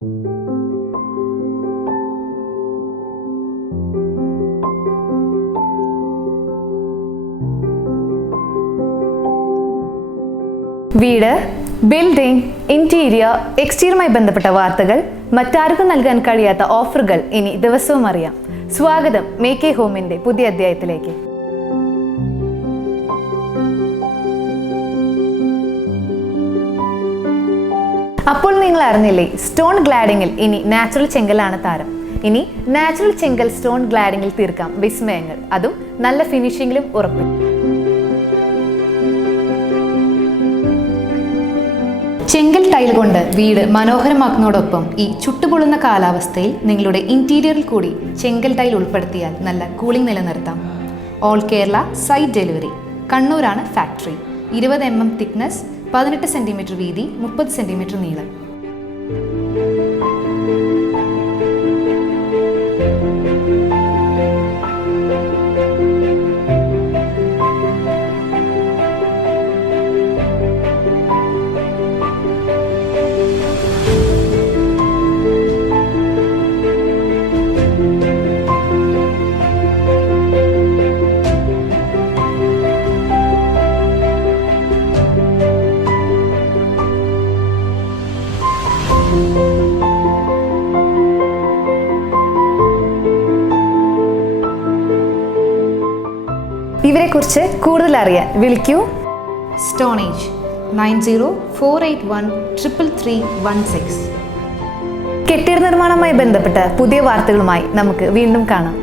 വീട്, building, interior, എക്സ്റ്റീരിയറുമായി ബന്ധപ്പെട്ട വാർത്തകൾ, മറ്റാർക്കും നൽകാൻ കഴിയാത്ത ഓഫറുകൾ ഇനി ദിവസവും അറിയാം. സ്വാഗതം മേക്ക് ഹോമിന്റെ പുതിയ അധ്യായത്തിലേക്ക്. അപ്പോൾ നിങ്ങൾ അറിഞ്ഞില്ലേ, സ്റ്റോൺ ഗ്ലാഡിങ്ങിൽ ഇനി നാച്ചുറൽ ചെങ്കലാണ് താരം. ഇനി നാച്ചുറൽ ചെങ്കൽ സ്റ്റോൺ ഗ്ലാഡിങ്ങിൽ തീർക്കാം വിസ്മയങ്ങൾ, അതും നല്ല ഫിനിഷിംഗിലും ഉറപ്പ്. ചെങ്കൽ ടൈൽ കൊണ്ട് വീട് മനോഹരമാക്കുന്നതോടൊപ്പം ഈ ചുട്ടുപൊള്ളുന്ന കാലാവസ്ഥയിൽ നിങ്ങളുടെ ഇന്റീരിയറിൽ കൂടി ചെങ്കൽ ടൈൽ ഉൾപ്പെടുത്തിയാൽ നല്ല കൂളിംഗ് നിലനിർത്താം. All Kerala site delivery. കണ്ണൂരാണ് ഫാക്ടറി. 20 mm തിക്നെസ്, 18 cm വീതി, 30 cm നീളം. ഇവരെക്കുറിച്ച് കൂടുതൽ അറിയാൻ വിളിക്കൂ. സ്റ്റോണേജ് 9048133316. കെട്ടിട നിർമ്മാണവുമായി ബന്ധപ്പെട്ട പുതിയ വാർത്തകളുമായി നമുക്ക് വീണ്ടും കാണാം.